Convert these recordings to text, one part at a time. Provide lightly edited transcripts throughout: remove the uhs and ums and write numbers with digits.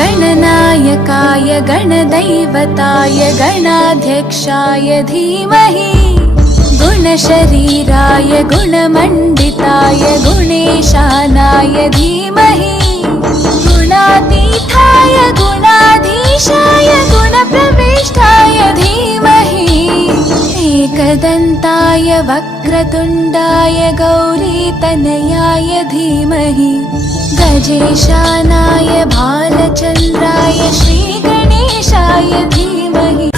गणनायकाय गणदैवताय गणाध्यक्षाय धीमहि गुणशरीराय गुणमण्डिताय गुणेशानाय धीमहि गुणातीताय गुणाधीशाय गुणप्रविष्टाय धीमहि एकदन्ताय वक्रतुण्डाय गौरीतनयाय धीमहि गजेशानाय भालचन्द्राय श्रीगणेशाय धीमहि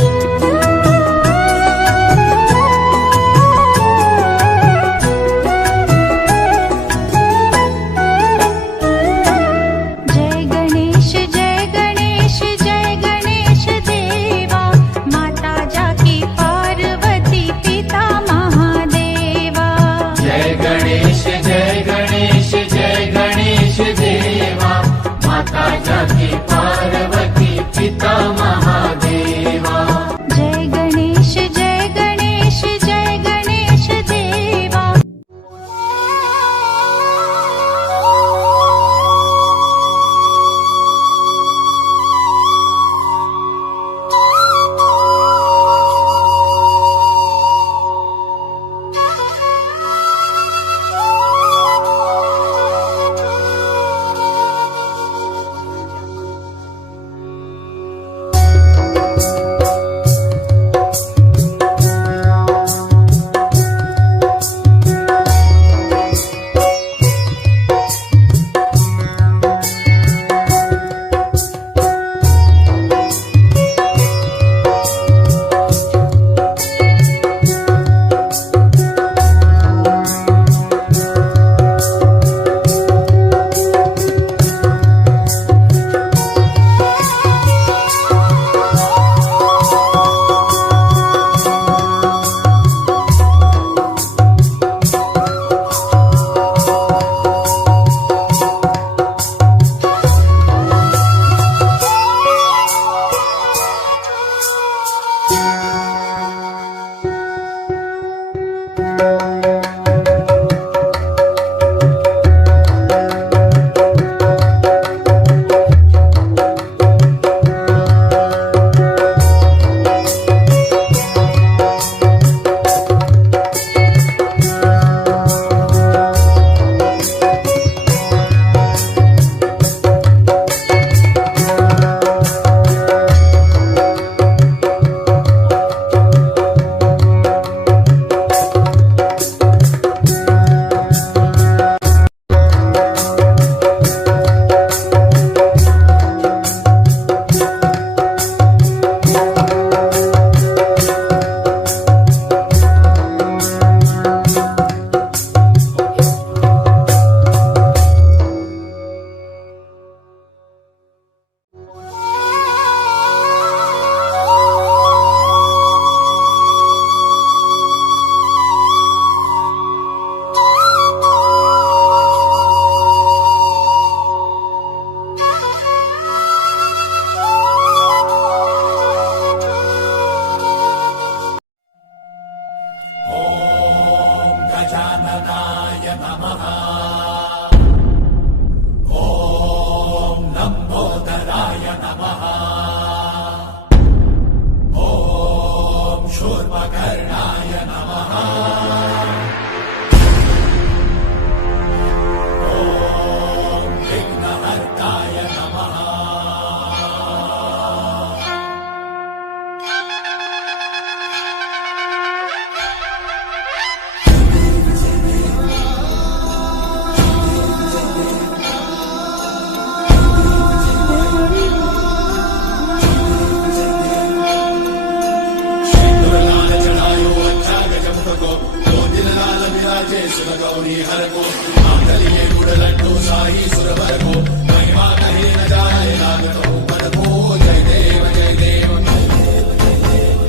गौरी हर को मांगल्ये गुड़लड्डू शाही सुरवर को महिमा कहे न जाए लागतो पर को जय देव जय देव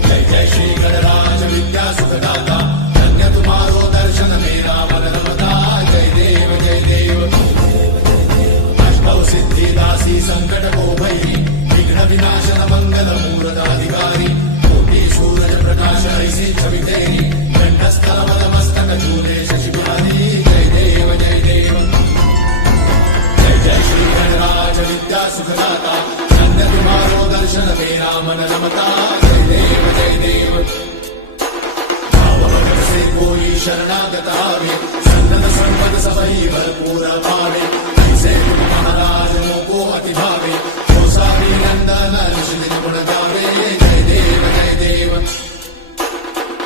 जय जय श्री गणराज विद्या सुखदाता धन्य तुम्हारो दर्शन मेरा मन रमता जय देव जय देव अष्टौ सिद्धि दासी संकट को भैरी विघ्न विनाशन मंगल मूर्त अधिकारी कोटि सूरज प्रकाश ऐसी छवि तेरी कंठस्थल मद मस्तक झूले शशि बिहारी जय देव जय देव जय जय श्री गणराज विद्या सुखदाता दर्शन मेरा मन रमता जय देव जय देव भाव से कोई शरणागत आवे सन्नत संपद सबही भरपूर पावे ऐसे तुम महाराज को अति भावे जो सारी नंदन निश्चित गुण गावे जय देव जय देव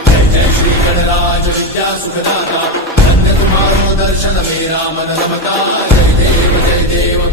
जय जय श्री गणराज विद्या सुखदाता धन्य तुम्हारो दर्शन मेरा मन रमता जय देव जय देव